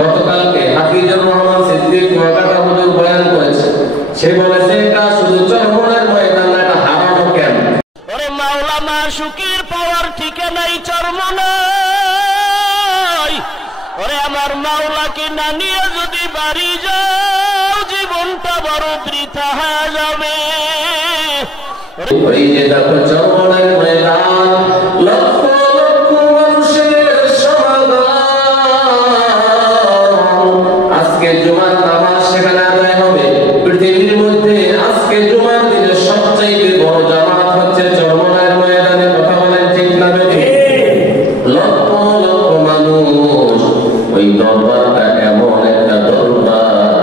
গতকালকে হাফিজুর রহমান সিদ্দিক কুয়াকাটা হুজুর বয়ান করেছে। সে বলেছে এটা শুধু চরমনের ময়দান, এটা হারানো কেন? ওরে মাওলা মাশুকির পাওয়ার ঠিকানাই চরমনাই। ওরে আমার মাওলাকে না নিয়ে যদি বাড়ি যাও, জীবনটা বড় বৃথা হয়ে যাবে। ওই যে দেখো চরমনের ময়দান, লক্ষ লক্ষ মানুষের সমাগম। আজকে জুমার নামাজ সেখানে আদায় হবে। পৃথিবীর মধ্যে আজকে জুমার দিনে সবচেয়ে বড় জামাত হচ্ছে চরমনের ময়দানে। কথা বলেন ঠিক না বেঠিক? লক্ষ লক্ষ মানুষ। ওই দরবারটা এমন একটা দরবার,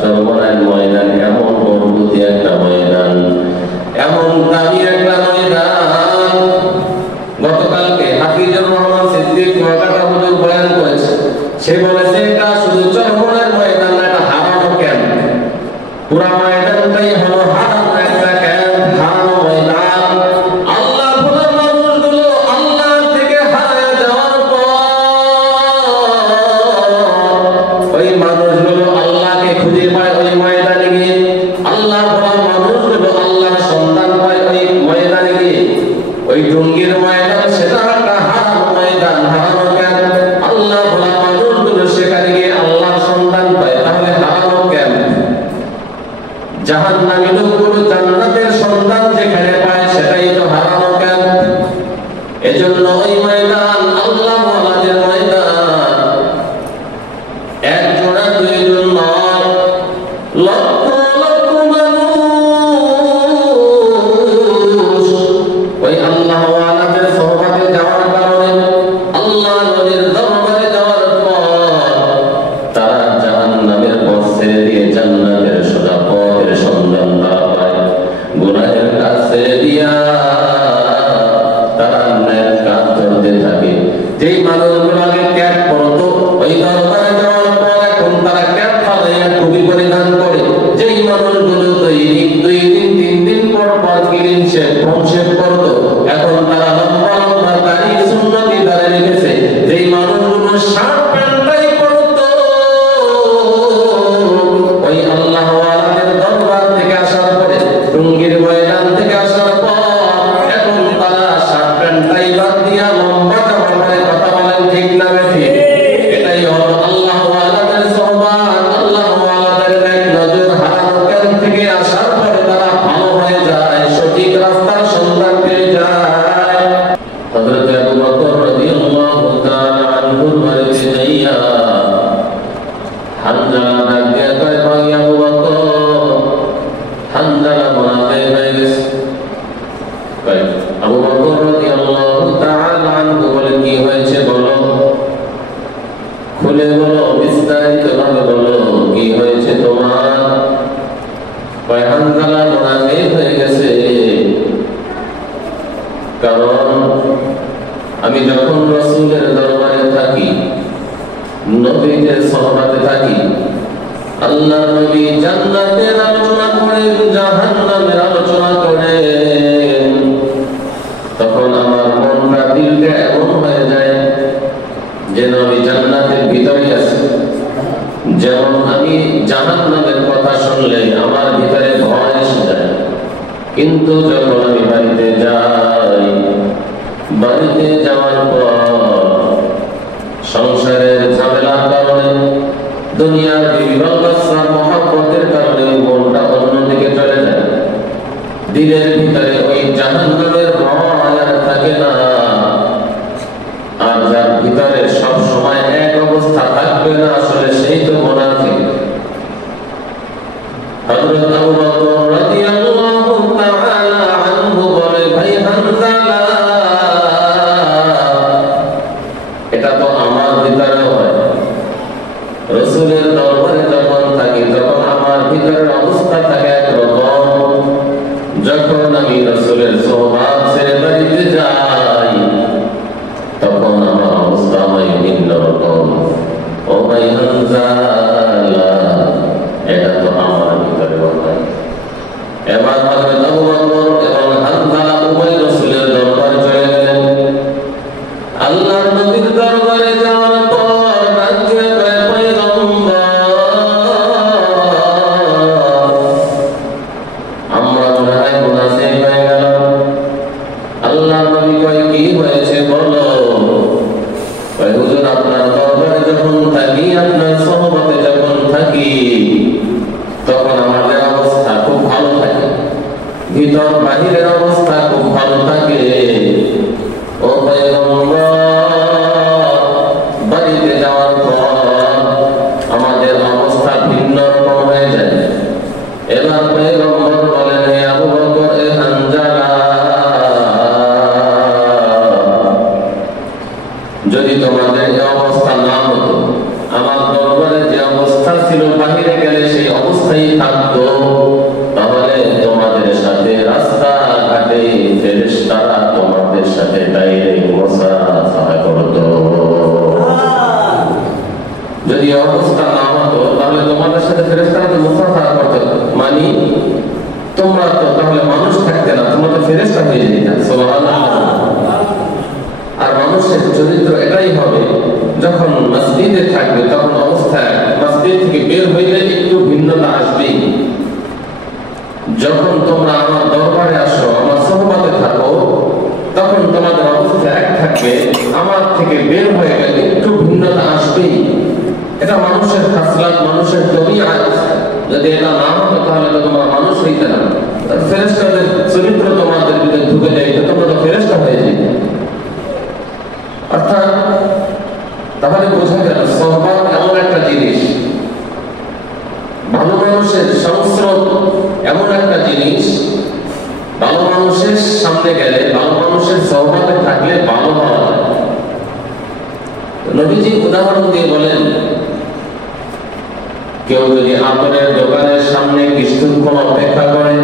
চরমনের ময়দান এমন বড় একটা ময়দান, এমন দামি একটা ময়দান। গতকালকে হাফিজুর রহমান সিদ্দিক কুয়াকাটা হুজুর বয়ান করেছে। সে বলেছে এটা শুধু চরমনের ময়দান, এটা হারানো কেন? পুরা ময়দানটাই হলো হারানো একটা ক্যাম্প, হারানো ময়দান। আল্লাহ ভোলা মানুষগুলো আল্লাহ থেকে হারিয়ে যাওয়ার পর ওই মানুষগুলো আল্লাহকে খুঁজে পায় ওই ময়দানে গিয়ে। আল্লাহ ভোলা মানুষগুলো আল্লাহর সন্ধান পায় ওই ময়দানে গিয়ে। ওই টঙ্গীর ময়দান সেটা একটা হারানো ময়দান। হারানো কেন? আল্লাহ ভোলা মানুষগুলো সেখানে গিয়ে আল্লাহর সন্ধান পায়। তাহলে হারানো কেন? জাহান্নামী লোকগুলো জান্নাতের সন্ধান যেখানে পায় সেটাই তো হারানো কেন? এজন্য ওই ময়দান আল্লাহ ওয়ালাদের ময়দান। একজন আর দুইজন নয়, লক্ষ লক্ষ মানুষ ওই আল্লাহ ওয়ালাদের সোহবতে যাওয়ার কারণে, আল্লাহ নবীর দরবারে যাওয়ার পর তারা জাহান্নামের পথ ছেড়ে দিয়ে জান্নাতের সোজা পথের সন্ধান তারা পায়। গুনাহের কাজ ছেড়ে দিয়া তারা ন্যায় কাজ ধরতে থাকে। যেই মানুষগুলো আগে ত্যাগ করতো, ওই দরবারে যাওয়ার পর এখন তারা ক্যাপ ফালাইয়া টুপি পরিধান করে। যেই মানুষগুলো দৈনিক 2 দিন 3 দিন পর পর ক্লিন শেভ করতো, এখন তারা লম্বা লম্বা দাড়ি সুন্নতি দাড়ি রেখেছে। যেই মানুষগুলো শার্ট প্যান্টাই পরতো, ওই আল্লাহ ওয়ালাদের দরবার থেকে আসার পরে, টঙ্গীর ময়দান থেকে আসার পর এখন তারা শার্ট প্যান্টাই বাদ দিয়া লম্বা জামা পরে। কথা বলেন ঠিক না বেঠিক? এটাই হলো আল্লাহ ওয়ালাদের সোহবত, আল্লাহ ওয়ালাদের নেক নজর। হারানো কেন থেকে আসার পরে তারা ভালো হয়ে যায়, সঠিক রাস্তার সন্ধান পেয়ে যায়। হযরত আবু বকর রাদিয়াল্লাহু তাআলা আনহুর বাড়িতে যাইয়া হানজালা ডাক দিয়া কয়, ভাই আবু বকর, হানজালা মুনাফিক হয়ে গেছে। কয় আবু বকর রাদিয়াল্লাহু তাআলা আনহু বলে, কি হয়েছে বলো, খুলে বলো, বিস্তারিত ভাবে বলো, কি হয়েছে তোমার? কয় হানজালা মুনাফিক হয়ে গেছে, কারণ আমি যখন রাসূলের দরবারে থাকি, নবীদের সোহবতে থাকি, আল্লাহর নবী জান্নাতের আলোচনা করেন, জাহান্নামের আলোচনা করেন, তখন আমার মনটা দিলটা এমন হয়ে যায় যেন আমি জান্নাতের ভিতরে আছি। যেমন আমি জাহান্নামের কথা শুনলে আমার ভিতরে ভয় এসে যায়। কিন্তু যখন আমি বাড়িতে যাই, বাড়িতে যাওয়ার পর সংসারের ঝামেলার কারণে, দুনিয়ার বিভিন্ন মহব্বতের কারণে মনটা অন্যদিকে চলে যায়। দিলের ভিতরে ওই জাহান্নামের ভয় আর থাকে না। আর যার ভিতরে সব সময় এক অবস্থা থাকবে না, আসলে সেই তো মুনাফিক। হযরত আবু বকর রাদিয়াল্লাহু তাআলা আনহু বলে, ভাই হানজালা, এটা তো আমার ভিতরে হয়। রাসূলের দরবারে যখন থাকি তখন আমার ভিতরের অবস্থা থাকে একরকম, যখন আমি রাসূলের সোহবত ছেড়ে বাড়িতে যাই তখন আমার অবস্থা হয় ভিন্ন রকম। ও ভাই হানজালা, এটা তো আমার ভিতরে হয়। এবার হযরত আবু বকর এবং হানজালা উভয় রাসূলের দরবারে চলে গেলেন। আল্লাহর নবীর দরবারে যাওয়ার পর অবস্থা না হতো তাহলে তোমাদের সাথে ফেরেশতারা তো মুসাফা করতো, মানে তোমরা তো তাহলে মানুষ থাকতে না, তোমরা তো ফেরেশতা হয়ে যেতে। সুবহানাল্লাহ। আর মানুষের চরিত্র এটাই হবে, যখন মসজিদে থাকবে তখন অবস্থায় মসজিদ থেকে বের হইলে একটু ভিন্নতা আসবে। যখন তোমরা আমার দরবারে আসো, আমার সোহবতে থাকো, তখন তোমাদের অবস্থা এক থাকবে, আমার থেকে বের হয়ে গেলে একটু ভিন্নতা আসবেই। এটা মানুষের খাসলাত, মানুষের তবিআত। যদি এটা না হতো তাহলে তো তোমরা মানুষ হইতে না, ফেরেশতাদের চরিত্র তোমাদের ভিতরে ঢুকে যাইতো, তোমরা তো ফেরেশতা হয়ে যেতে। অর্থাৎ তাহলে বোঝা গেল সোহবত এমন একটা জিনিস, ভালো মানুষের সংস্রব এমন একটা জিনিস, ভালো মানুষের সামনে গেলে, ভালো মানুষের সোহবতে থাকলে ভালো হওয়া যায়। নবীজি উদাহরণ দিয়ে বলেন, কেউ যদি আতরের দোকানের সামনে কিছুক্ষণ অপেক্ষা করে,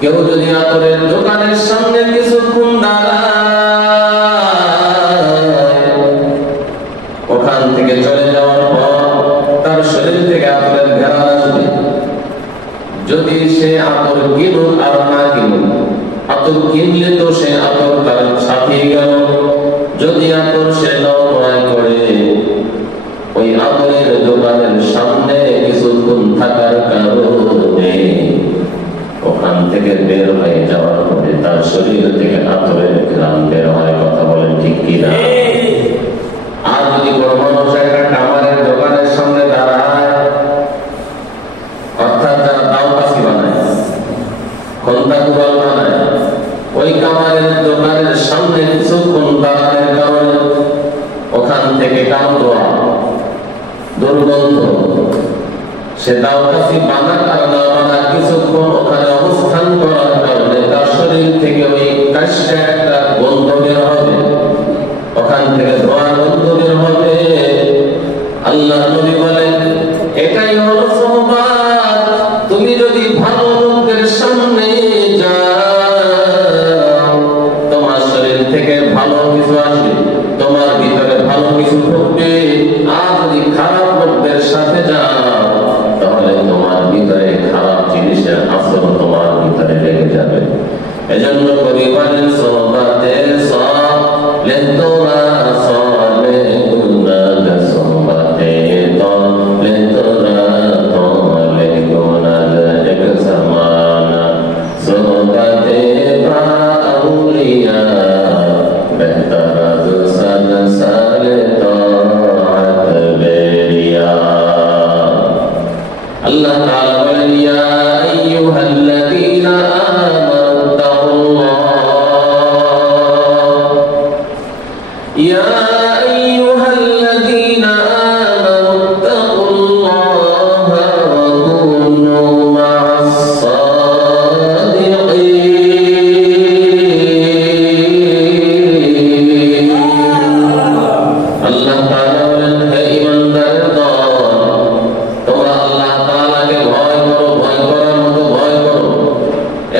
কেউ যদি আতরের দোকানের সামনে কিছুক্ষণ দাঁড়ায়, ওখান থেকে চলে যাওয়ার পর তার শরীর থেকে আতরের ঘ্রাণ আসবে। যদি সে আতর কিনুক আর না কিনুক, আতর কিনলে তো সে আতর তার সাথে গেল, যদি আতর সে নয় করে, ওই আতরের দোকানের সামনে কিছুক্ষণ থাকার কারণে ওখান থেকে বের হয়ে যাওয়ার পরে তার শরীর থেকে আতরের ঘ্রাণ বের হয়। কথা বলেন ঠিক কিনা? আর যদি কোনো মানুষ একটা কামারের দোকানের সামনে দাঁড়ায়, অর্থাৎ যারা দাওকাশি বানায়, খন্তা কুবাল বানায়, ওই কামারের দোকানের সামনে কিছুক্ষণ দাঁড়ানোর কারণে ওখান থেকে কামড়া দুর্গন্ধ, সে দাওকাশি বানাক আর না বানাক কিছুক্ষণ ওখানে অবস্থান করার কারণে তার শরীর থেকে ওই কাশটা একটা গন্ধ বের হবে, ওখান থেকে ধোঁয়ার গন্ধ বের হবে। আল্লাহ নবী বলেন, এটাই হলো সোহবত। তুমি যদি ভালো লোকের সামনে যাও, তোমার শরীর থেকে ভালো কিছু আসবে, তোমার ভিতরে ভালো কিছু ঢুকবে। আর যদি খারাপ লোকদের সাথে যাও, তাহলে তোমার ভিতরে খারাপ জিনিসের আসর তোমার ভিতরে লেগে যাবে। এজন্য কবি বলেন, সোহবতে সালে তোরা সালে গুনাহ, সোহবতে তালে তোরা তালে গুনাহ, এক জামানা সোহবতে বা আউলিয়া বেহতর দুসাল সালে তাআত বেরিয়া। আল্লাহ তাআলা বলেন, ইয়া আইয়ুহাল্লাযীনা আমানু তাকুল্লাহ, ইয়া আইয়ুহাল্লাযীনা আমানু তাকুল্লাহ ওয়া কুনু মা'আস সাদিকিন। আল্লাহ তাআলা বলেন, হে ঈমানদারের দল, তোমরা আল্লাহ তাআলাকে ভয় করো, ভয় করার মতো ভয় করো,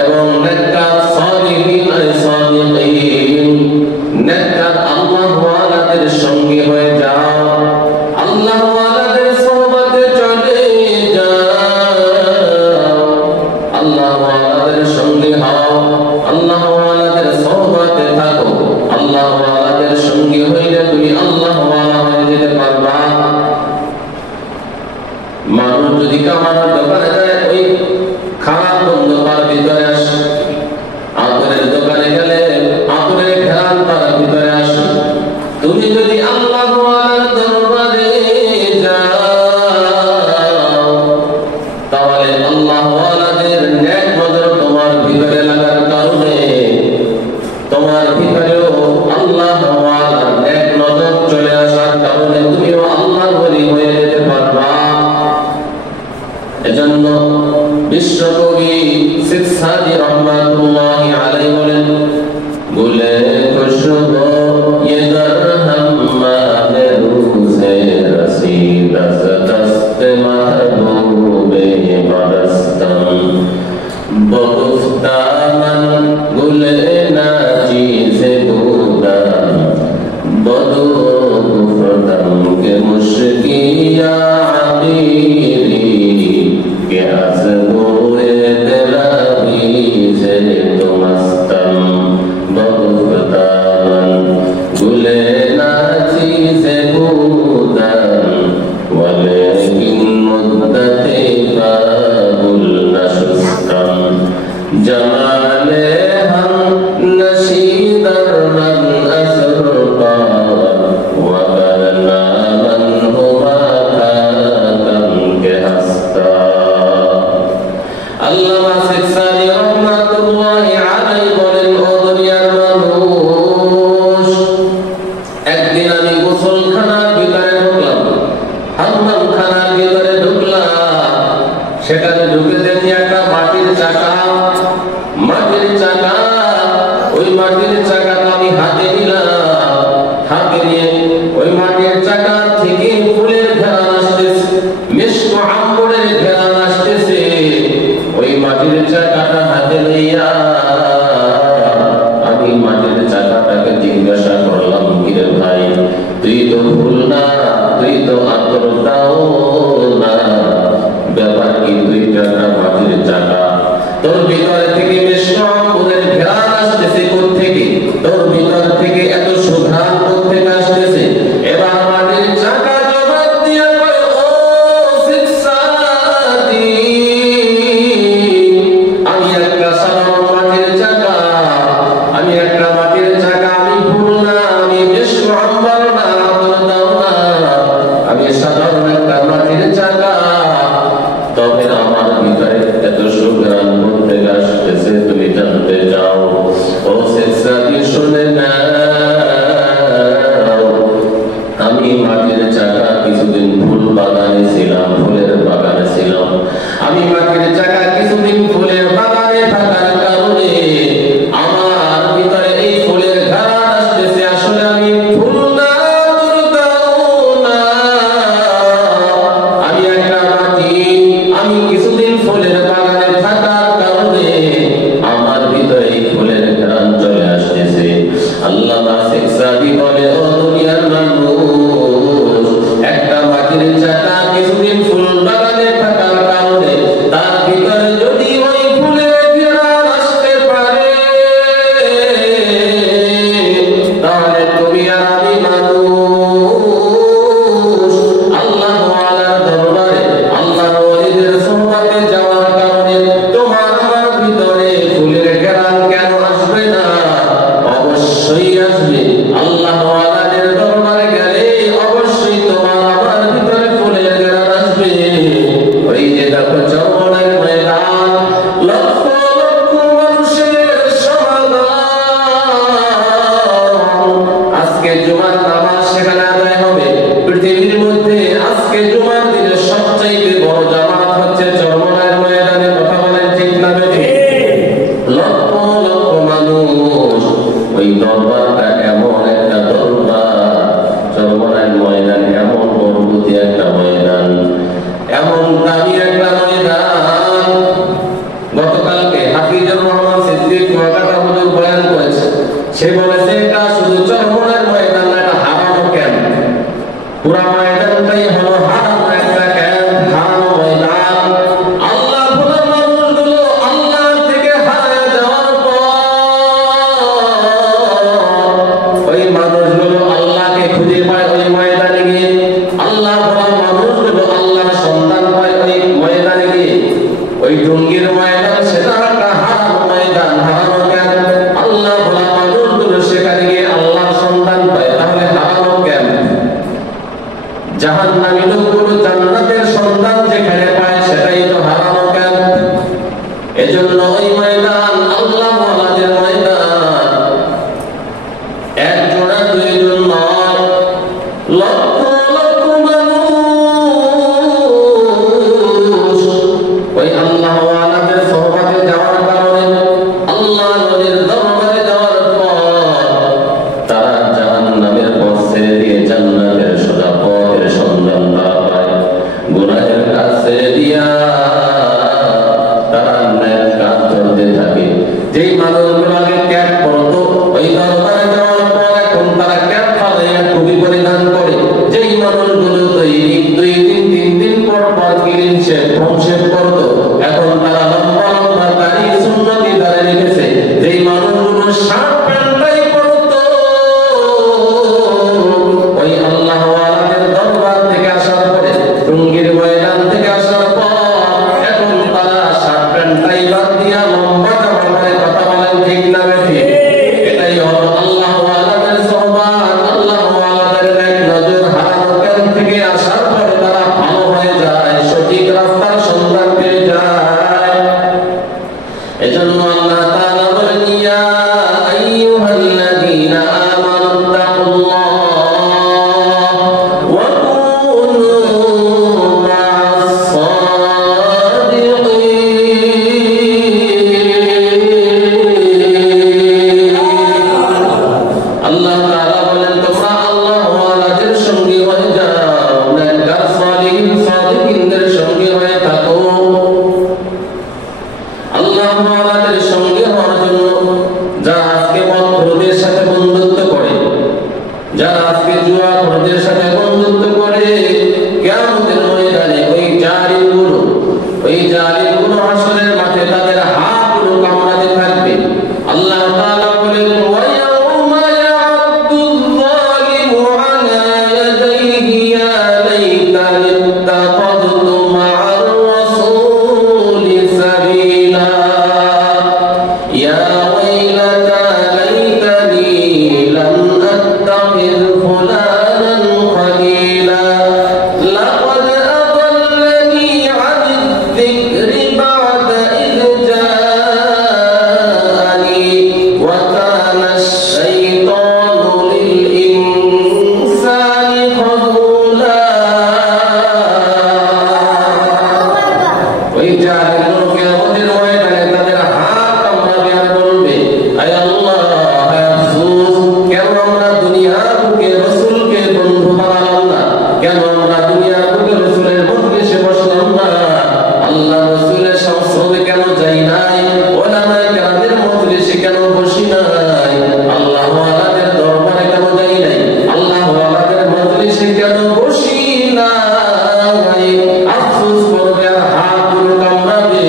এবং নেককার সালিহিন সালিহিন, নেককার আল্লাহওয়ালাদের সঙ্গে হয়ে যাও, আল্লাহওয়ালাদের সোহবতে চলে যাও, আল্লাহওয়ালাদের সঙ্গে হও, আল্লাহওয়ালাদের সোহবতে থাকো। আল্লাহওয়ালাদের সঙ্গে হইলে তুমি আল্লাহওয়ালা হয়ে যেতে পারবা। মানুষ যদি কামানোর দোকানে যায়, ওই খারাপ গন্ধ তার ভিতরে আসে, আতরের দোকানে গেলে আতরের ঘ্রাণ তার ভিতরে আসে। তুমি যদি আল্লাহওয়ালার দরবারে যাও, তাহলে আল্লাহওয়ালাদের নেক নজর তোমার ভিতরে লাগার কারণে তোমার ভিতরেও আল্লাহওয়ালার নেক নজর চলে আসার কারণে তুমিও আল্লাহর ওলি হয়ে যেতে পারবা। এজন্য বিশ্বকবি শেখ সাদি রহমাতুল্লাহি আলাইহি বলেন, গুলে খুশবু ये दरहम माहे रूज़े रसीद अज़ दस्त महबूबे बरस्तम, बगुफ्ता मन गुले नाचीज़े बूदम, बदू गुफ्तम के मुश তরদাউনা ব্যাপার কি দুই টাকা মাটির চাকা তোর ভিতর থেকে মিশকাতের ঘ্রাণ আসতেছে কোত্থেকে তোর ভিতর থেকে এত সুঘ্রাণ কোত্থেকে আসতেছে এবার মাটির চাকা জবাব দিয়ে কয় ও শিক্ষার্থী আমি একটা সাধারণ মাটির চাকা আমি একটা মাটির চাকা আমি ভুল না আমি মিশকাত না তরদাউনা আমি সাধারণ একটা মাটির চাকা তবে আমার ভিতরে এত সুঘ্রাণ করতে আসতেছে তুমি জানতে চাও ও শিক্ষার্থী শুনে নাও আমি মাটির চাকা কিছুদিন ফুল বাগানে ছিলাম ফুলের বাগানে ছিলাম আমি মাটির চাকা কিছুদিন ফুলের বাগানে থাকার কারণে আমার ভিতরে এই ফুলের ঘ্রাণ আসতেছে আসলে আমি ফুল না তরদাউনা আমি একটা মাটি আমি কিছুদিন ফুলের বাগানে থাকার কারণে আমার ভিতরে এই ফুলের ঘ্রাণ চলে আসতেছে আল্লামা শেখ সাদি বলে ও দুনিয়ার মানুষ একটা মাটির চাকা কিছুদিন ফুল বাগানে থাকার কারণে তার ভিতরে যদি ওই ফুলের ঘ্রাণ আসতে পারে তাহলে তুমি আর আমি মানুষ আল্লাহ ওয়ালার দরবারে আল্লাহর ওলিদের সুন্নতে যাওয়ার কারণে তোমার আমার ভিতরে ফুলের ঘ্রাণ কেন আসবে না অবশ্যই আসবে আল্লাহ ওয়ালাদের দরবারে গেলে অবশ্যই তোমার আমার ভিতরে ফুলের ঘ্রাণ আসবে ওই যে দেখো চরমনাইয়ের ময়দান লক্ষ লক্ষ মানুষের সমাগম আজকে জুমার নামাজ সেখানে আদায় হবে পৃথিবীর মধ্যে আজকে জুমার দিনে সবচাইতে বড় জামাত হচ্ছে চরমনাইয়ের ময়দানে কথা বলেন ঠিক না বেঠিক লক্ষ লক্ষ মানুষ ওই দরবারটা এমন একটা দরবার চরমনাইয়ের ময়দান এমন বরকতি একটা ময়দান এমন দামি একটা ময়দান গতকালকে হাফিজুর রহমান সিদ্দিক কুয়াকাটা হুজুর বয়ান করেছে সে বলেছে এটা শুধু চরমনাইয়ের ময়দান না এটা হারানো ক্যাম্প পুরা ময়দানটাই হলো হারানো একটা ক্যাম্প হারানো ময়দান আল্লাহ ভোলা মানুষগুলো আল্লাহ থেকে হারায় যাওয়ার পর ওই মানুষগুলো আল্লাহকে খুঁজে পায় ওই ময়দানে গিয়ে আল্লাহ ভোলা মানুষগুলো আল্লাহর সন্ধান পায় ওই ময়দানে গিয়ে ওই টঙ্গীর ময়দান সেটা একটা হারানো ময়দান হারানো ক্যাম্প আল্লাহ ভোলা মানুষগুলো সেখানে গিয়ে আল্লাহর সন্ধান পায় তাহলে হারানো ক্যাম্প জাহান্নামী লোকগুলো জান্নাতের সন্ধান যেখানে পায় সেটাই তো হারানো ক্যাম্প এজন্য ওই ময়দান আল্লাহ ওয়ালাদের ময়দান একজন আর দুইজন নয় লক্ষ লক্ষ মানুষ ওই আল্লাহ ওয়ালাদের সোহবতে যাওয়ার কারণে আল্লাহ নবীর দরবারে যাওয়ার পর তারা জাহান্নামের পথ ছেড়ে দিয়ে জান্নাতের সোজা পথের সন্ধান তারা পায় গুনাহের কাজ ছেড়ে দিয়া তারা নেক কাজ করতে থাকে যেই মানুষগুলো আগে ত্যাগ করতো ওই দরবারে যাওয়ার পর এখন তারা ক্যাপ ফালাইয়া টুপি পরিধান করে যেই মানুষগুলো দৈনিক 2 দিন 3 দিন পর পর ক্লিন শেভ হোম শেভ করতো এখন তারা লম্বা লম্বা দাড়ি সুন্নতি দাড়ি রেখেছে যেই মানুষগুলো শার্ট প্যান্টাই পরতো ওই আল্লাহ ওয়ালাদের দরবার থেকে আসার পরে টঙ্গীর ময়দান থেকে আসার পর এখন তারা শার্ট প্যান্টাই বাদ দিয়া লম্বা জামা পরে কথা বলেন ঠিক না বেঠিক এটাই হলো আল্লাহ ওয়ালাদের সোহবত আল্লাহ ওয়ালাদের নেক নজর হারানো ক্যাম্প থেকে আসার পরে তারা ভালো হয়ে যায় সঠিক রাস্তার সন্ধান পেয়ে যায় এজন্য আল্লাহ তাআলা বলেন ইয়া আইয়ুহাল্লাযীনা আমানুত্তাকুল্লাহ ওয়া কুনু মা'আস সাদিকিন আল্লাহ তাআলা বলেন তোমরা আল্লাহ ওয়ালাদের সঙ্গী হয়ে যাও নেককার সাদিকিনদের সঙ্গী হয়ে থাকো আল্লাহ ওয়ালাদের সঙ্গী হওয়ার জন্য যারা আজকে মদখোরদের সাথে বন্ধুত্ব করে যারা আজকে জুয়াখোরদের সাথে বন্ধুত্ব করে কিয়ামতের কেন আমরা দুনিয়ার বুকে রাসূলের মজলিসে বসলাম না? আল্লাহ রাসূলের সংসদে কেন যাই নাই? ওলামায়ে কেরামের মজলিসে কেন বসি নাই? আল্লাহ ওয়ালাদের দরবারে কেন যাই নাই? আল্লাহ ওয়ালাদের মজলিসে কেন বসি নাই? আফসোস করবে আর হাতগুলো কামড়াবে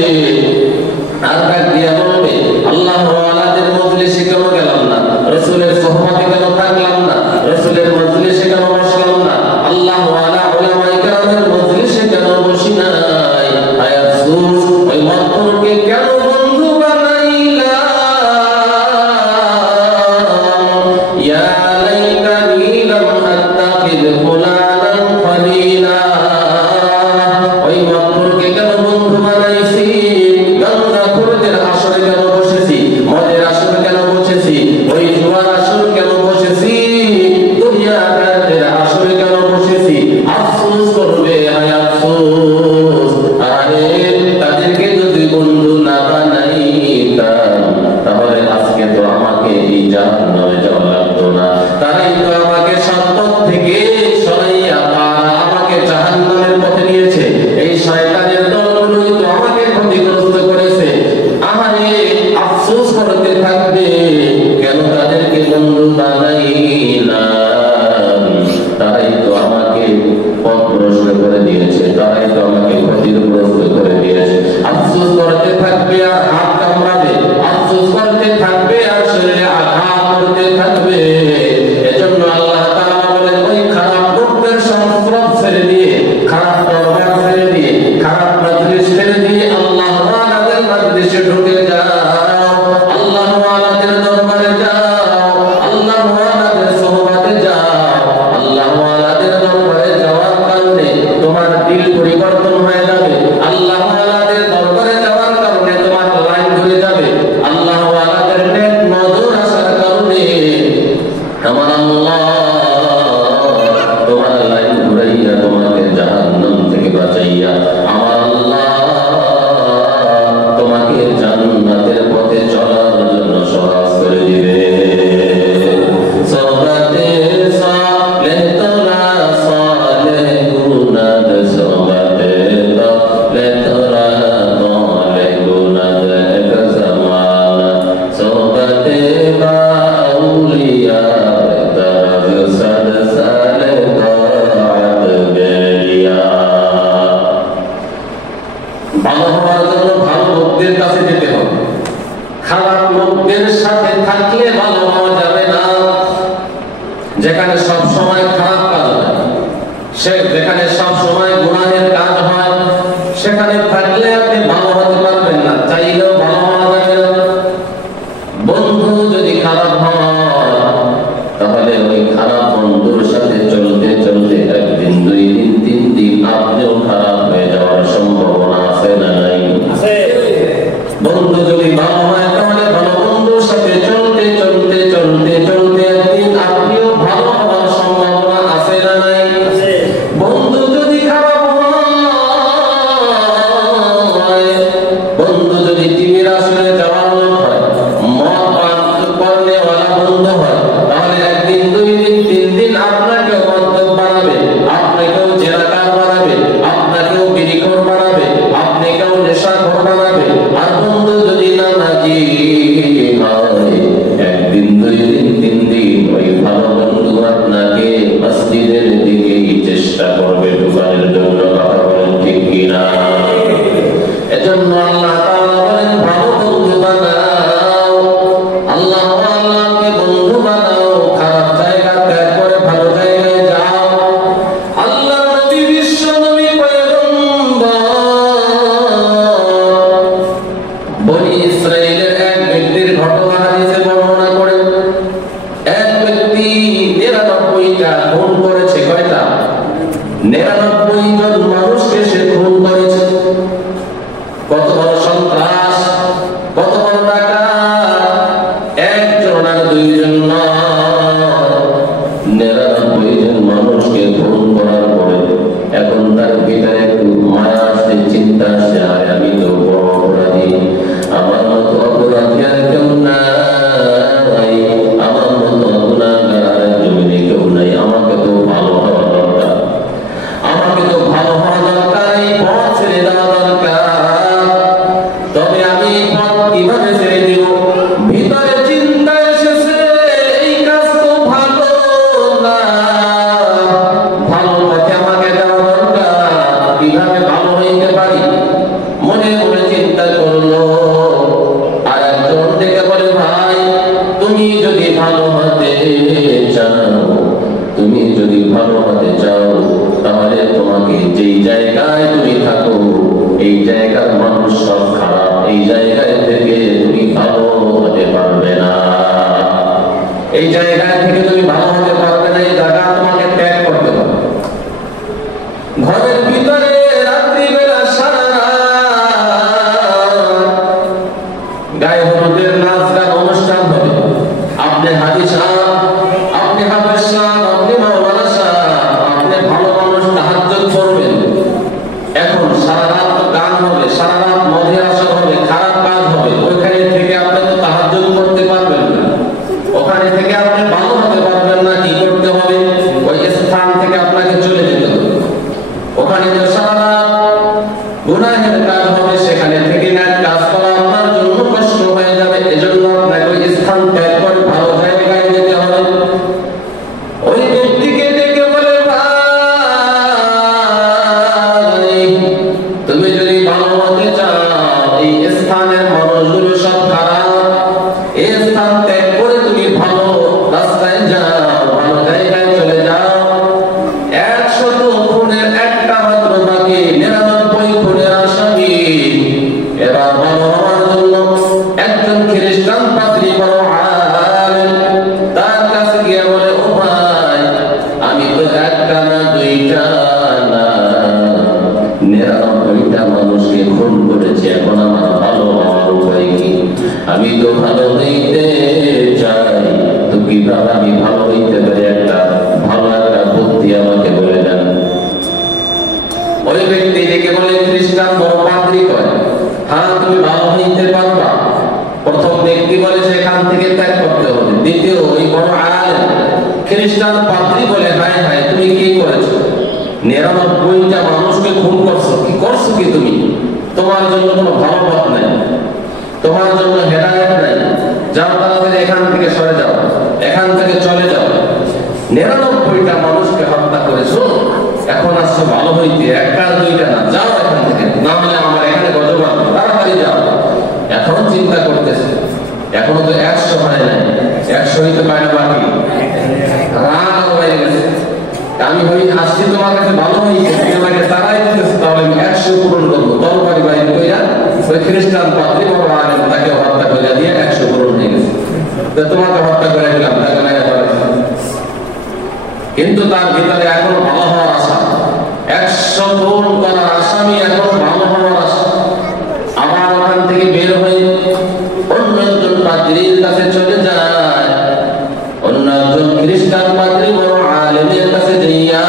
আর ডাক দিয়া বলবে আল্লাহ ওয়ালাদের মজলিসে কেন গেলাম না? রাসূলের সুহবতে কেন থাকলাম না? রাসূলের মজলিসে কেন বসলাম না? আল্লাহ ওয়ালা উলামায়ে কেরামের মজলিসে কেন বসি নাই? হায় আফসোস, ওই মাতরকে কেন বন্ধু বানাইলাম? ইয়া লাইতানি লাম আত্তাখিয ফুলানান খলিলা। ওই মাতরকে কেন বন্ধু বানাইছি? গাঁজাখোরদের আসরে কেন বসেছি? মদের আসরে কেন বসেছি? ওই জুয়ার আসরে কেন বসেছি? দুনিয়াদারদের আসরে কেন বসেছি? আফসোস করবে, হায় আফসোস। আরে তাদেরকে যদি বন্ধু না বানাইতাম তাহলে আজকে তো আমাকে এই জাহান্নামে যাওয়া লাগতো না। তারাই তো আমাকে সৎপথ থেকে সরাইয়া আমাকে জাহান্নামের পথে নিয়েছে। এই শয়তানের দলগুলোই তো আমাকে ক্ষতিগ্রস্ত করেছে। আমারে আফসোস করতে থাকবে, কেন তাদেরকে বন্ধু বানাইলাম? তারাই তো আমাকে পথভ্রষ্ট করে দিয়েছে, তারাই তো আমাকে ক্ষতিগ্রস্ত করে দিয়েছে। আফসোস করতে থাকবে আর হাত কামড়াবে, আফসোস করতে থাকবে আর শরীরে আঘাত করতে থাকবে। এজন্য আল্লাহ তাআলা বলেন, ওই খারাপ লোকদের সংস্পর্শ ছেড়ে দিয়ে, খারাপ দরবার ছেড়ে দিয়ে, খারাপ মজলিস ছেড়ে দিয়ে আল্লাহ ওয়ালাদের মজলিসে ঢুকে যাও, আল্লাহ ওয়ালাদের দরবারে যাও, আল্লাহ ওয়ালাদের সুহবতে যাও। আল্লাহ ওয়ালাদের দরবারে যাওয়ার কারণে তোমার দিল পরিবর্তন হয়ে যাবে। আল্লাহ ওয়ালাদের দরবারে যাওয়ার কারণে তোমার লাইন ধরে যাবে। আল্লাহ ওয়ালাদের নেক নজর আসার কারণে আমার আল্লাহ তোমার লাইন ঘুরাইয়া তোমাকে জাহান্নাম থেকে বাঁচাইয়া আমার আল্লাহ তোমাকে জান্নাতের পথে চলার জন্য সহজ করে দিবে। সোহবতে সালেহ তোরা সালেহ গুনাদ, সোহবতে সালেহ তোরা সালেহ গুনাদ এক জামান, সোহবতে আউলিয়া তরফ সদ সালেহ তাআত বেরিয়া। ভালো হওয়ার জন্য ভালো লোকদের কাছে যেতে হবে। খারাপ লোকদের সাথে থাকলে ভালো হওয়া যাবে না। যেখানে সব সময় খারাপ কাজ হয়, যেখানে সব সময় গুনাহের কাজ হয়, সেখানে থাকলে আপনি ভালো হতে পারবেন না, চাইলেও ভালো হওয়া যাবে না। বন্ধু যদি খারাপ হয় তাহলে ওই খারাপ বন্ধুর সাথে চলতে চলতে একদিন, দুই দিন, তিন দিন আপনিও খারাপ হয়ে যাওয়ার সম্ভাবনা আছে না নাই? বন্ধু যদি ভালো হয় তাহলে ভালো বন্ধুর সাথে চলতে চলতে চলতে চলতে একদিন আপনিও ভালো হওয়ার সম্ভাবনা আছে না নাই? বন্ধু যদি খারাপ হয়, বন্ধু যদি টিভির আসরে যাওয়ার লোক হয়, মদ পান করনেওয়ালা বন্ধু হয়, তাহলে একদিন, দুই দিন, তিন দিন আপনাকেও মদ্যপ বানাবে, আপনাকেও জেনাকার বানাবে, আপনাকেও বিড়িখোর বানাবে, আপনাকেও নেশাখোর বানাবে। আর বন্ধু যদি নামাজি হয়, একদিন, দুই দিন, তিন দিন ওই ভালো বন্ধু আপনাকে মসজিদের দিকেই চেষ্টা করবে ঢুকানোর জন্য। কথা বলেন ঠিক কিনা? এজন্য আল্লাহ তাআলা বলেন, ভালো বন্ধু বানাও, আল্লাহ আল্লাহকে বন্ধু বানাও, খারাপ জায়গা ত্যাগ করে ভালো জায়গায় যাও। আল্লাহ নবী, বিশ্ব নবী, পয়গম্বর বনি ইসরাইলের এক ব্যক্তির ঘটনা হাদিসে বর্ণনা করে। এক ব্যক্তি 99টা খুন করেছে। কয়টা? 99 জন মানুষকে সে খুন করেছে। কত বড় সন্ত্রাস, কত বড় ডাকাত! একজন আর দুইজন না, 99 জন মানুষকে খুন করার পরে এখন তার ভিতরে একটু মায়া আসছে, চিন্তা আসছে, আমি তো বড় অপরাধী, আমার মতো অপরাধী আর কেউ নাই, আমার মতো গুনাহগার আর জমিনে কেউ নাই, আমাকে তো ভালো হওয়া দরকার। তোমাকে যেই জায়গায় তুমি থাকো এই জায়গার মানুষ সব খারাপ, এই জায়গায় থেকে তুমি ভালো হতে পারবে না, এই জায়গায় থেকে তুমি ভালো হতে পারবে না, এই জায়গা তোমাকে ত্যাগ করতে হবে। ঘরের ভিতরে রাত্রিবেলা সারা গায়ে হলুদের নাচ গান অনুষ্ঠান হবে, আপনি হাজি সাহেব, আপনি হাফেজ সাহেব, আপনি মাওলানা সাহেব, আপনি ভালো মানুষ তাহাজ্জুদ করবেন। এখন সারা রাত তো গান হবে, সারা রাত মদে আসর হবে, খারাপ কাজ হবে, ওইখানে থেকে আপনি তো তাহাজ্জুদ করতে পারবেন না, ওখানে থেকে আপনি ভালো হতে পারবেন না। কি করতে হবে? ওই স্থান থেকে আপনাকে চলে যেতে হবে। ওখানে যে সারা রাত গুনাহের কাজ হবে, সেখানে থেকে নেক কাজ করা আপনার জন্য কষ্ট হয়ে যাবে। এজন্য আপনাকে ওই স্থান ত্যাগ করে ভালো জায়গায় যেতে হবে। ওই ব্যক্তিকে ডেকে বলে, ভাই তুমি যদি ভালো হতে চাও, এই স্থানের মানুষগুলো সব খারাপ, এই স্থান ত্যাগ করে তুমি ভালো রাস্তায় যাও, ভালো জায়গায় চলে যাও। 100 খুনের একটা মাত্র বাকি, 99 খুনের আসামি। এবার ভালো হওয়ার জন্য একজন খ্রিস্টান পাদ্রী বড় আলেম তার কাছে গিয়ে বলে, ও ভাই আমি তো একটা না দুইটা না 99টা মানুষকে খুন করেছি, এখন আমার ভালো হওয়ার উপায় কি? আমি তো ভালো হইতে চাই, তো কিভাবে আমি ভালো হইতে পারি? একটা ভালো একটা বুদ্ধি আমাকে বলে দেন। ওই ব্যক্তি ডেকে বলে, খ্রিস্টান বড় পাদ্রী কয়, হ্যাঁ তুমি ভালো হইতে পারবা। প্রথম ব্যক্তি বলে সেখান থেকে ত্যাগ করতে হবে। দ্বিতীয় ওই বড় আলেম খ্রিস্টান পাদ্রী বলে, হায় হায় তুমি কি করেছো? 99টা মানুষকে খুন করছো, কি করছো কি তুমি? তোমার জন্য কোনো ভালো পথ নাই, তোমার জন্য হেদায়েত নাই, যাও তাড়াতাড়ি এখান থেকে সরে যাও, এখান থেকে চলে যাও। 99টা মানুষকে হত্যা করেছো, এখন আসছো ভালো হইতে, একটা দুইটা না, যাও এখান থেকে, না হলে আমার এখানে গজব আসবে, তাড়াতাড়ি যাও। এখন চিন্তা করতেছে, এখনো তো 100 হয় নাই, 100 হইতে পারে না, বাকি রাগ হয়ে গেছে। আমি হই আসছি তোমার কাছে ভালো হয়েছে, তুমি আমাকে তারাই দিতেছে, তাহলে আমি 100 পূরণ করবো। তরবারি বাইর কইরা ওই খ্রিস্টান পাদ্রী বড় আলেম তাকে হত্যা করে দিয়ে 100 পূরণ হয়ে গেছে। তো তোমাকে হত্যা করে দিলাম, তাকে না করে। কিন্তু তার ভিতরে এখন ভালো হওয়ার আশা, 100 পূরণ করার আসামি, এখন ভালো হওয়ার আশা। আবার ওখান থেকে বের হয়ে অন্য একজন পাদ্রীর কাছে চলে যায়। অন্য একজন খ্রিস্টান পাদ্রী বড় আলেমের কাছে যাইয়া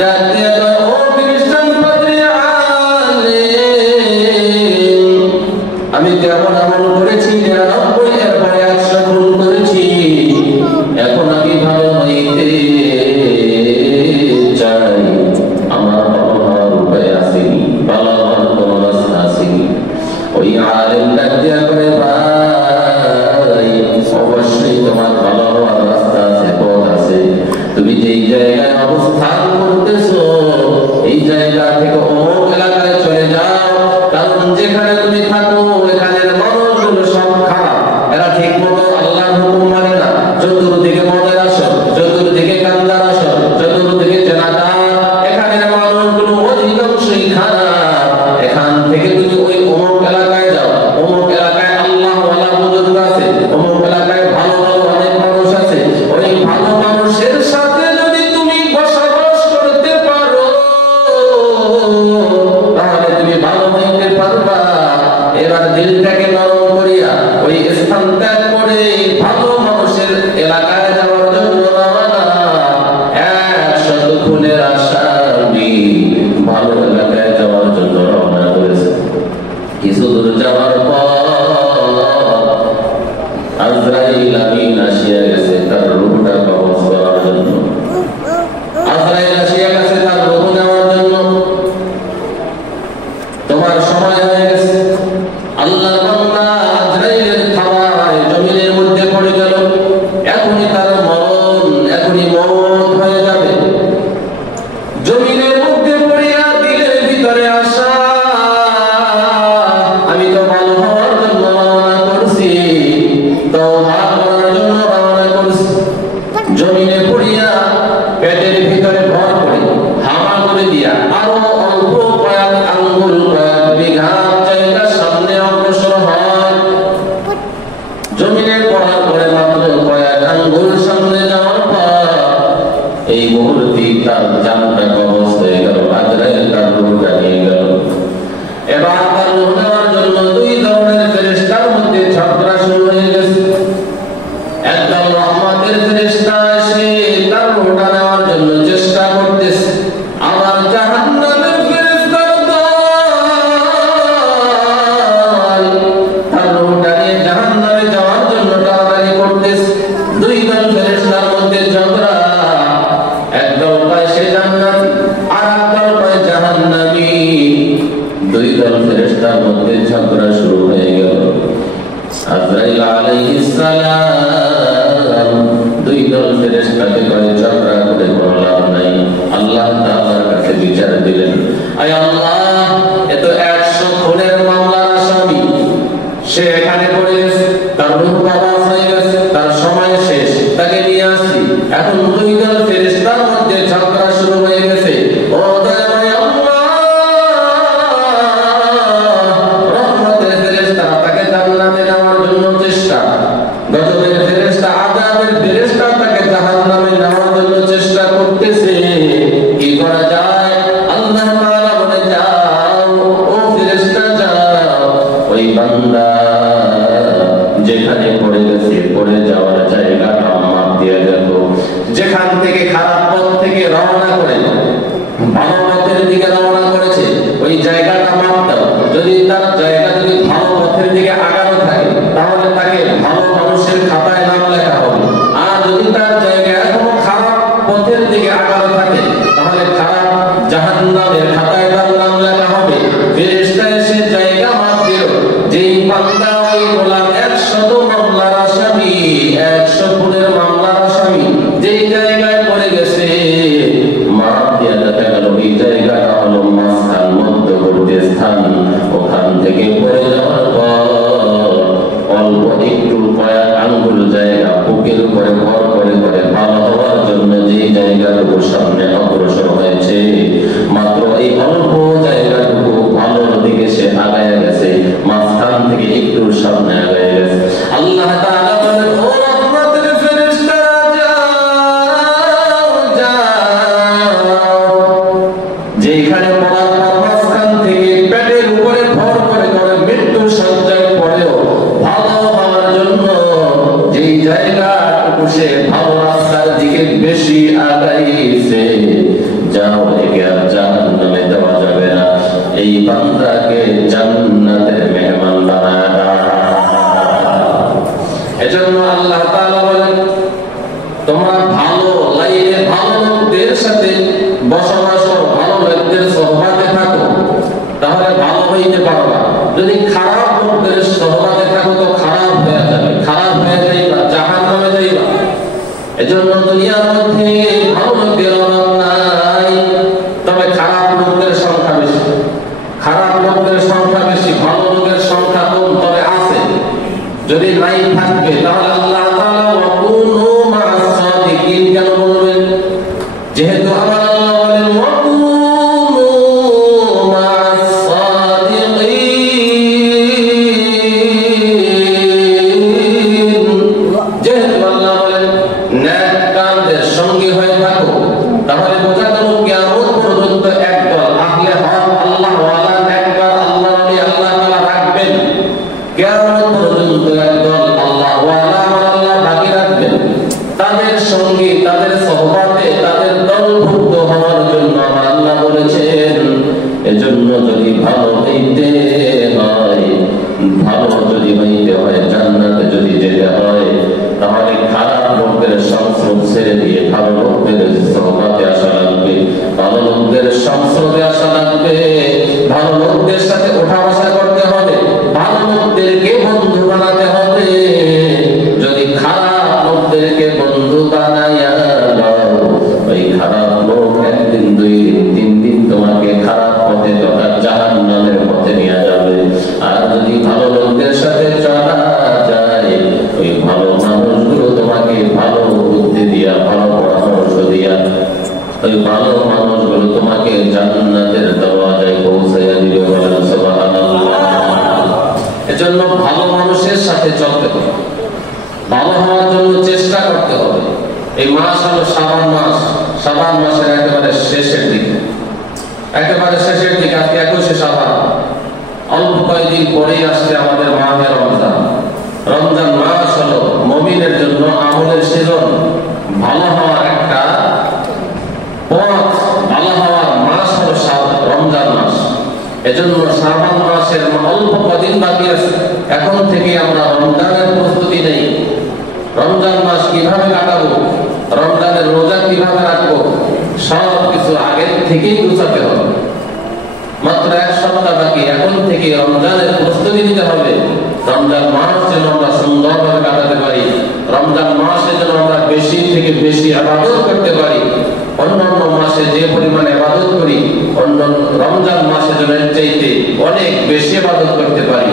ডাক দিয়ে কয়, ও খ্রিস্টান পাদ্রী আলেম, আমি কেমন আমল করেছি 99 এরপরে 100 খুন করেছি, এখন আমি ভালো হইতে চাই, আমার ভালো হওয়ার উপায় আসেনি, ভালো হওয়ার কোনো রাস্তা আসেনি। ওই আলেম ডাক দিয়া করে, ভাই অবশ্যই তোমার ভালো হওয়ার রাস্তা আছে, পথ আছে। তুমি যেই জায়গায় অবস্থান করতেছো এই জায়গা থেকে অমুক এলাকায় চলে যাও, কারণ যেখানে তুমি থাকো এখানের মানুষগুলো সব খারাপ, এরা ঠিক মতো আল্লাহর হুকুম মানে না। চতুর্দিকে মদের আসর, চতুর্দিকে কান্দার আসর, চতুর্দিকে জেনাদার, এখানের মানুষগুলো অধিকাংশই খারাপ। এখান থেকে তুমি ওই অমুক এলাকায় যাও, অমুক এলাকায় আল্লাহ ওয়ালা বুজুর্গ আছে, অমুক এলাকায় ভালো ভালো অনেক মানুষ আছে। ওই ভালো মানুষের সাথে যদি তুমি বসবাস করতে পারো তাহলে তুমি ভালো হইতে পারবা। এবার দিলটাকে নরম করিয়া ওই স্থান ত্যাগ করে ভালো মানুষের এলাকায় যাওয়ার জন্য রওনা। 100 খুনের আসামি ভালো এলাকায় যাওয়ার জন্য রওনা করেছে। কিছু দূর যাওয়ার পর আজরাইল আমিন আসিয়া গেছে তার রূহটা কবজ করার জন্য। আজরাইল আসিয়া গেছে তার রূহ নেওয়ার জন্য। তোমার সময় হয়ে গেছে। আল্লাহর বান্দা আজরাইলের থাবায় জমিনের মধ্যে পড়ে গেল। এখনই তার মরণ, এখনই মওত হয়ে যাবে। জমিনের মধ্যে পড়িয়া দিলে দিলেন। আয় আল্লাহ, এত 100 খুনের মামলার আসামি, সে এখানে পড়ে গেছে, তার রূহ বাবাস হয়ে গেছে, তার সময় শেষ, তাকে নিয়ে আসছি। এখন 2 দল ফেরেশতার মধ্যে ঝগড়া শুরু হয়ে গেছে। ও দয়াময় আল্লাহ, রহমতের ফেরেশতারা তাকে জান্নাতে নেওয়ার জন্য চেষ্টা, গজবের ফেরেশতা, আযাবের ফেরেশতা তাকে জাহান্নামে নেওয়ার জন্য চেষ্টা করতেছে। কি করা যায়? আল্লাহ তাআলা বলে, যাও ও ফেরেশতা, যাও ওই বান্দা যেখানে পড়ে গেছে, পড়ে যাওয়ার জায়গাটা মাপ দিয়ে দেখো। যেখান থেকে খারাপ পথ থেকে রওনা করে ভালো পথের দিকে রওনা করেছে, ওই জায়গাটা মাপ দাও। যদি তার জায়গা যদি ভালো পথের দিকে আগানো থাকে, তাহলে তাকে ভালো মানুষের খাতায় নাম লেখা হবে। আর যদি তার জায়গা এখনো খারাপ পথের দিকে আগানো থাকে, তাহলে খারাপ জাহান্নামের খাতায় তার নাম লেখা হবে। ফেরেশতা এসে জায়গা মাপ দিল। যেই বান্দা ওই গোলাম 100 মামলার আসামি, 100 খুনের মামলার আসামি, যেই জায়গায় পড়ে গেছে, মাপ দিয়ে দেখা গেল এই জায়গাটা হলো মাঝখান, মধ্যবর্তী স্থান। ওখান থেকে পড়ে যাওয়ার পর অল্প একটু কয়েক আঙ্গুল জায়গা বুকের উপরে ভর করে করে ভালো হওয়ার জন্য যে জায়গাটুকু সামনে অগ্রসর হয়েছে, মাত্র এই অল্প জায়গাটুকু ভালোর দিকে সে আগায় গেছে, মাঝখান থেকে একটু সামনে আগায় গেছে। আল্লাহ তাআলা বলেন, ও রহমতের ফেরেশতারা, যাও যাও, যেখানে পড়ার পর মাঝখান থেকে পেটের উপরে ভর করে করে মৃত্যু সজ্জায় পড়েও ভালো হওয়ার জন্য যেই জায়গাটুকু সে ভালো রাস্তার দিকে বেশি আগাইছে, যাও একে আর জাহান্নামে দেওয়া যাবে না। এই বান্দাকে জান্নাতের মেহমান বানায় দাও। এজন্য আল্লাহ তাআলা বলেন, তোমরা ভালো লাইনে ভালো লোকদের সাথে বসবাস করো, ভালো লোকদের সহবাতে থাকো, তাহলে ভালো হইতে পারবা। যদি খারাপ লোকদের সহবাতে থাকো তো খারাপ হয়ে যাবে, খারাপ হয়ে যাইবা, জাহান্নামে যাইবা। এজন্য দুনিয়ার মধ্যে ভালো লোকের অভাব নাই, তবে খারাপ লোকদের সংখ্যা বেশি। খারাপ লোকদের সংখ্যা বেশি, ভালো লোকের সংখ্যা কম, তবে আছে। যদি নাই থাকবে তাহলে আল্লাহ তাআলা ওয়াকুনু মা'আস সাদিকিন কেন বলবেন? যেহেতু আমার আল্লাহ বলেন ওয়াকুনু মা'আস সাদিকিন, যেহেতু আল্লাহ বলেন নেককারদের সঙ্গী হয়ে থাকো, তাহলে বোঝা গেল কিয়ামত পর্যন্ত একদল আহলে হক, আল্লাহ ওয়ালা নেককার, আল্লাহ নবী আল্লাহ তাআলা রাখবেন। কিয়ামত পর্যন্ত একদল আল্লাহ ওয়ালা আল্লাহ বাকি রাখবেন। তাদের সঙ্গী, তাদের সহবাতে, তাদের দলভুক্ত হওয়ার জন্য আমার আল্লাহ বলেছেন। এজন্য যদি ভালো হইতে হয়, ভালো যদি হইতে হয়, জান্নাতে যদি যেতে হয়, তাহলে খারাপ লোকদের সংস্রব ছেড়ে দিয়ে ভালো লোকদের সহবাতে আসা লাগবে, ভালো লোকদের সংস্রবে আসা লাগবে, ভালো লোকদের সাথে ওঠা বসা করতে হবে, ভালো লোকদেরকে বন্ধু বানাতে হবে। যদি খারাপ লোকদেরকে বন্ধু বানাইয়া দাও, ওই খারাপ লোক একদিন, 2 দিন, 3 দিন তোমাকে খারাপ পথে তথা জাহান্নামের পথে নিয়ে যাবে। আর যদি ভালো লোকদের সাথে চলা যায়, ওই ভালো মানুষগুলো তোমাকে ভালো বুদ্ধি দিয়া, ভালো পরামর্শ দিয়া, ওই ভালো মানুষগুলো তোমাকে জান্নাতের দরওয়াজায় পৌঁছাইয়া দিবে। বলেন সুবহানাল্লাহ। এজন্য ভালো মানুষের সাথে চলতে হবে, ভালো হওয়ার জন্য চেষ্টা করতে হবে। এই মাস হলো শাবান মাস, শাবান মাসের একেবারে শেষের দিকে, একেবারে শেষের দিকে। আজকে 21শে শাবান, অল্প কয়েকদিন পরেই আসছে আমাদের মাহে রমজান। রমজান মাস হলো মুমিনের জন্য আমলের সিজন, ভালো হওয়ার একটা পথ, ভালো হওয়ার মাস হলো রমজান মাস। এজন্য শাবান মাসের অল্প কদিন বাকি আছে, এখন থেকে আমরা রমজানের প্রস্তুতি নেই। রমজান মাস কিভাবে কাটাবো, রমজানের রোজা কিভাবে রাখবো, সব কিছু আগের থেকেই গুছাতে হবে। মাত্র 1 সপ্তাহ বাকি, এখন থেকে রমজানের প্রস্তুতি নিতে হবে। রমজান মাস যেন আমরা সুন্দরভাবে কাটাতে পারি, রমজান মাসে যেন আমরা বেশি থেকে বেশি ইবাদত করতে পারি। অন্যান্য মাসে যে পরিমাণে ইবাদত করি, অন্য রমজান মাসে যেন এর চাইতে অনেক বেশি ইবাদত করতে পারি।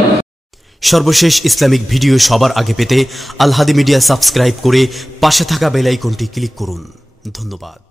সর্বশেষ ইসলামিক ভিডিও সবার আগে পেতে আল হাদি মিডিয়া সাবস্ক্রাইব করে পাশে থাকা বেল আইকনটি ক্লিক করুন। ধন্যবাদ।